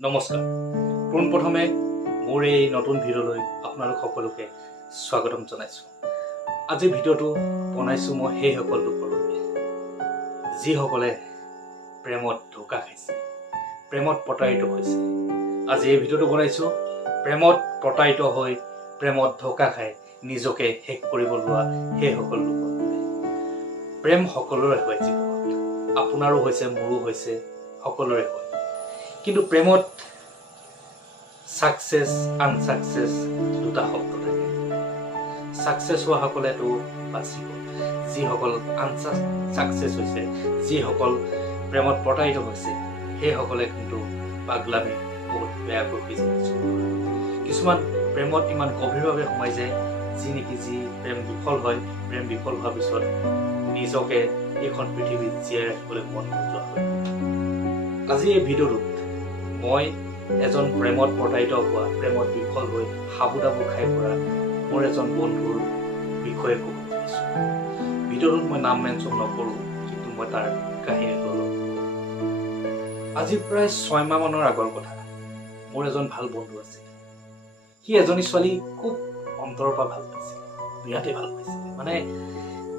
নমস্কাৰ পোনপ্ৰথমে মোৰ এই নতুন ভিডিঅ'লৈ আপোনালোক সকলোকে স্বাগতম জনাইছোঁ। আজিৰ ভিডিঅ'টো বনাইছোঁ মই সেইসকল লোকৰ বাবে যিসকলে প্ৰেমত ধোকা খাইছে, প্ৰেমত প্ৰতাৰিত হৈছে। আজি এই ভিডিঅ'টো বনাইছোঁ প্ৰেমত প্ৰতাৰিত হৈ প্ৰেমত ধোকা খাই নিজকে শেষ কৰিব লোৱা সেইসকল লোকৰ বাবে। প্ৰেম সকলোৰে হয় জীৱনত, আপোনাৰো হৈছে, মোৰো হৈছে, সকলোৰে হয়। কিন্তু প্ৰেমত সাকসেছ আনসাকসেছ দুটা শব্দ থাকে। সাকসেছ হোৱা সকলেতো বাচিব, যিসকল আনসাকসেছ হৈছে, যিসকল প্ৰেমত প্ৰতাৰিত হৈছে, সেইসকলে কিন্তু পাগলামি বহুত বেয়াকৈ হৈ যায়। কিছুমান প্ৰেমত ইমান গভীৰভাৱে সোমাই যায় যি প্ৰেম বিফল হয়, প্ৰেম বিফল হোৱাৰ পিছত নিজকে এইখন পৃথিৱীত জীয়াই ৰাখিবলৈ মন নোযোৱা হয়। আজি এই ভিডিঅ'টোত মই এজন প্ৰেমত প্ৰতাৰিত হোৱা, প্ৰেমত বিফল হৈ হাবুডাবু খাই পৰা মোৰ এজন বন্ধুৰ বিষয়ে ক'ব খুজিছোঁ। ভিডিঅ'টোত মই নাম মেনশ্যন নকৰোঁ, কিন্তু মই তাৰ কাহিনীটো অলপ। আজি প্ৰায় 6 মাহ মানৰ আগৰ কথা। মোৰ এজন ভাল বন্ধু আছিল। সি এজনী ছোৱালী খুব অন্তৰৰ পৰা ভাল পাইছিল, বিৰাটেই ভাল পাইছিল, মানে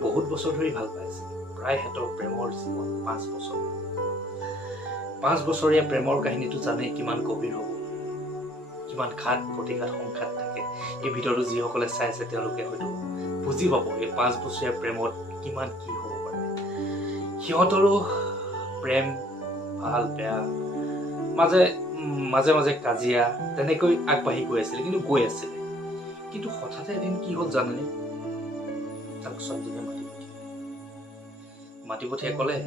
বহুত বছৰ ধৰি ভাল পাইছিল। প্ৰায় সিহঁতৰ প্ৰেমৰ জীৱন 5 বছৰ। 5 বছৰীয়া প্ৰেমৰ কাহিনীটো জানেই কিমান গভীৰ হ'ব, কিমান ঘাত প্ৰতিঘাত সংঘাত থাকে। এই ভিডিঅ'টো যিসকলে চাইছে তেওঁলোকে হয়তো বুজি পাব এই 5 বছৰীয়া প্ৰেমত কিমান কি হ'ব পাৰে। সিহঁতৰো প্ৰেম ভাল বেয়া, মাজে মাজে কাজিয়া তেনেকৈ আগবাঢ়ি গৈ আছিলে, কিন্তু হঠাতে এদিন কি হ'ল জানেনে? তাক ছোৱালীজনীয়ে মাতি পঠিয়াই ক'লে,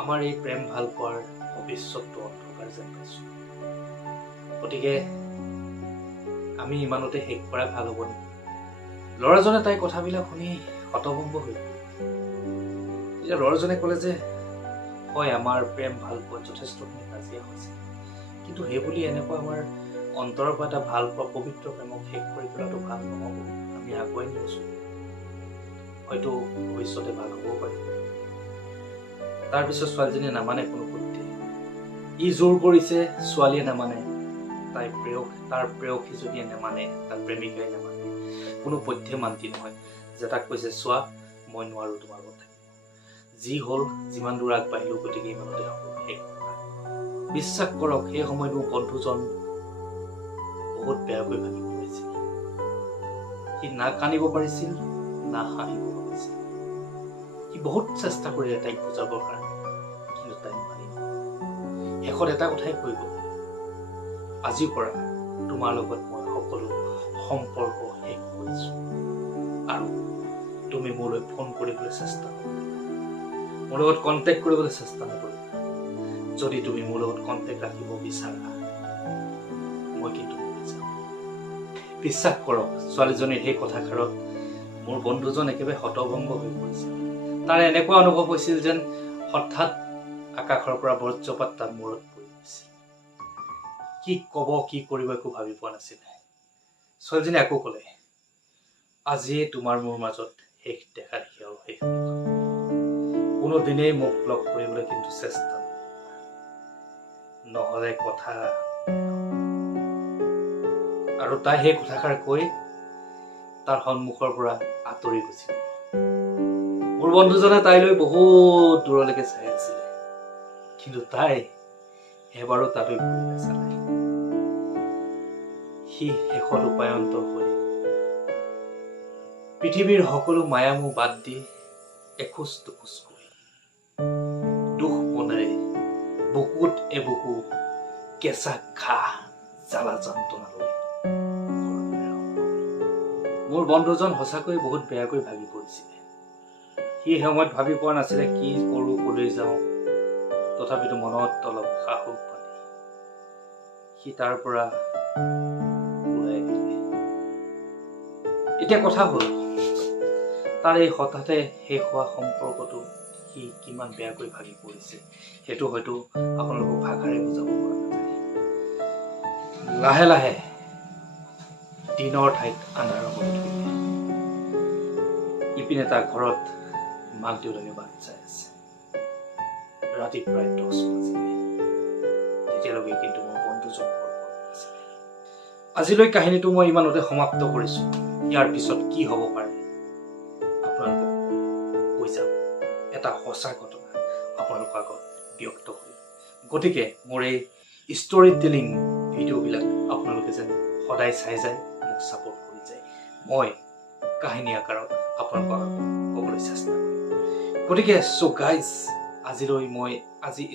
আমাৰ এই প্ৰেম ভাল পোৱাৰ ভৱিষ্যতটো অন্ধকাৰ যেন পাইছোঁ, গতিকে আমি ইমানতে শেষ কৰা ভাল হ'ব নেকি? ল'ৰাজনে তাইৰ কথাবিলাক শুনি হতভম্ব হৈ। এতিয়া ল'ৰাজনে ক'লে যে হয়, আমাৰ প্ৰেম ভাল পোৱাত যথেষ্টখিনি কাজিয়া হৈছে, কিন্তু সেইবুলি এনেকুৱা আমাৰ অন্তৰৰ পৰা এটা ভাল পোৱা পবিত্ৰ প্ৰেমক শেষ কৰি পেলাটো ভাল নহ'ব। আমি আগুৱাই নিছোঁ, হয়তো ভৱিষ্যতে ভাল হ'বও পাৰে। তাৰপিছত ছোৱালীজনীয়ে নামানে কোনো পধ্যে। ই জোৰ কৰিছে, ছোৱালীয়ে নামানে, তাৰ প্ৰেয়সীজনীয়ে নামানে, তাৰ প্ৰেমিকাই নামানে, কোনো পধ্যে মান্তি নহয়। যে তাক কৈছে, চোৱা মই নোৱাৰোঁ তোমাৰ লগত থাকিব, যি হ'ল যিমান দূৰ আগবাঢ়িলোঁ, গতিকে ইমানতে হ'ব, শেষ। বিশ্বাস কৰক, সেই সময়ত মোৰ বন্ধুজন বহুত বেয়াকৈ ভাগি পৰিছিল। সি না কান্দিব পাৰিছিল, না হাঁহিব পাৰিছিল। সি বহুত চেষ্টা কৰিলে তাইক বুজাবৰ কাৰণে, কিন্তু তাই মানি নল'লে। শেষত এটা কথাই কৈ গ'ল, আজিৰ পৰা তোমাৰ লগত মই সকলো সম্পৰ্ক শেষ কৰিছোঁ, আৰু তুমি মোলৈ ফোন কৰিবলৈ চেষ্টা কৰিবা, মোৰ লগত কণ্টেক্ট কৰিবলৈ চেষ্টা নকৰিবা। যদি তুমি মোৰ লগত কণ্টেক্ট ৰাখিব বিচাৰা, মই কিন্তু মৰি যাম। বিশ্বাস কৰক, ছোৱালীজনীৰ সেই কথাষাৰত মোৰ বন্ধুজন একেবাৰে হতভম্ব হৈ পৰিছিল। তাৰ এনেকুৱা অনুভৱ হৈছিল যেন হঠাৎ আকাশৰ পৰা বজ্ৰপাত তাৰ মূৰত পৰি গৈছিল। কি ক'ব, কি কৰিব একো ভাবি পোৱা নাছিল। ছোৱালীজনী আকৌ ক'লে, আজিয়ে তোমাৰ মোৰ মাজত শেষ দেখা দেখি আৰু শেষ কোনো দিনেই মোক লগ কৰিবলৈ কিন্তু চেষ্টা নহ'লে কথা। আৰু তাই সেই কথাষাৰ কৈ তাৰ সন্মুখৰ পৰা আঁতৰি গৈছিল। মোৰ বন্ধুজনে তাইলৈ বহুত দূৰলৈকে চাই আছিলে, কিন্তু তাই এবাৰো তালৈ ঘূৰি নাচালে। সি শেষত উপায়ন্তৰ হৈ পৃথিৱীৰ সকলো মায়ামোহ বাদ দি এখোজ দুখোজ কৰি দুখ মনেৰে বুকুত এবুকু কেঁচা ঘাঁহ জ্বালা যন্ত্ৰণা লৈ মোৰ বন্ধুজন সঁচাকৈ বহুত বেয়াকৈ ভাগি পৰিছিলে। সি সময়ত ভাবি পোৱা নাছিলে কি কৰোঁ, কলৈ যাওঁ। তথাপিতো মনত অলপ সাহস পালে সি তাৰ পৰা ওলাই দিলে। এতিয়া কথা হ'ল, তাৰ এই হঠাতে শেষ হোৱা সম্পৰ্কটো সি কিমান বেয়াকৈ ভাগি পৰিছে, সেইটো হয়তো আপোনালোকক ভাষাৰে বুজাব পৰা নাযায়। লাহে লাহে দিনৰ ঠাইত আন্ধাৰ হ'বলৈ ধৰিলে। ইপিনে তাৰ ঘৰত মাক দেউতাকে বাট চাই আছে। ৰাতি প্ৰায় 10 বাজিলে। তেতিয়ালৈকে কিন্তু মোৰ বন্ধু সম্পৰ্ক আছে। আজিলৈ কাহিনীটো মই ইমানতে সমাপ্ত কৰিছোঁ। ইয়াৰ পিছত কি হ'ব পাৰে আপোনালোকক কৈ যাম। এটা সঁচা ঘটনা আপোনালোকৰ আগত ব্যক্ত কৰিম। গতিকে মোৰ এই ষ্টৰি টেলিং ভিডিঅ'বিলাক আপোনালোকে যেন সদায় চাই যায়, মোক ছাপোৰ্ট কৰি যায়। মই কাহিনী আকাৰত আপোনালোকৰ আগত ক'বলৈ চেষ্টা কৰিম। গতিকে চ' গাইজ, আজিলৈ মই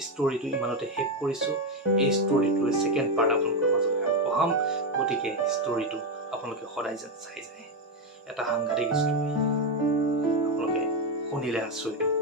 ষ্টৰিটো ইমানতে শেষ কৰিছোঁ। এই ষ্টৰিটোৰ ছেকেণ্ড পাৰ্ট আপোনালোকৰ মাজলৈ আগবঢ়াম। গতিকে ষ্টৰিটো আপোনালোকে সদায় যেন চাই যায়। এটা সাংঘাতিক ষ্টৰি, আপোনালোকে শুনিলে আচৰিত হ'ব।